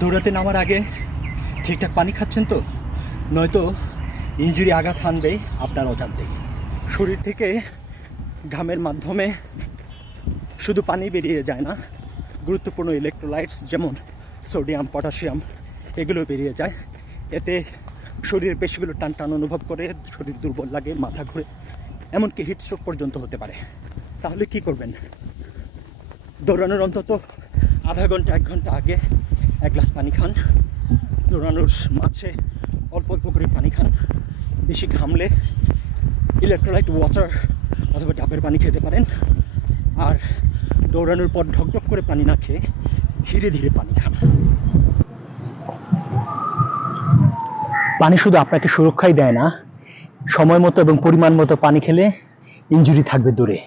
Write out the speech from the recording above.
দৌড়াতে নামার আগে ঠিকঠাক পানি খাচ্ছেন তো? নয়তো ইঞ্জুরি আঘাত হানবে আপনার অজান্তেই শরীর থেকে ঘামের মাধ্যমে শুধু পানি বেরিয়ে যায় না, গুরুত্বপূর্ণ ইলেকট্রোলাইটস যেমন সোডিয়াম পটাশিয়াম এগুলো বেরিয়ে যায়। এতে শরীরের পেশিগুলো টান টান অনুভব করে, শরীর দুর্বল লাগে, মাথা ঘুরে, এমনকি হিটস্ট্রোক পর্যন্ত হতে পারে। তাহলে কি করবেন? দৌড়ানোর অন্তত আধা ঘণ্টা, এক ঘণ্টা আগে এক গ্লাস পানি খান। দৌড়ানোর মাঝে অল্প অল্প করে পানি খান। বেশি ঘামলে ইলেকট্রোলাইট ওয়াটার অথবা ডাবের পানি খেতে পারেন। আর দৌড়ানোর পর ঢকঢক করে পানি না খেয়ে ধীরে ধীরে পানি খান। পানি শুধু আপনাকে সুরক্ষাই দেয় না, সময় মতো এবং পরিমাণ মতো পানি খেলে ইঞ্জুরি থাকবে দূরে।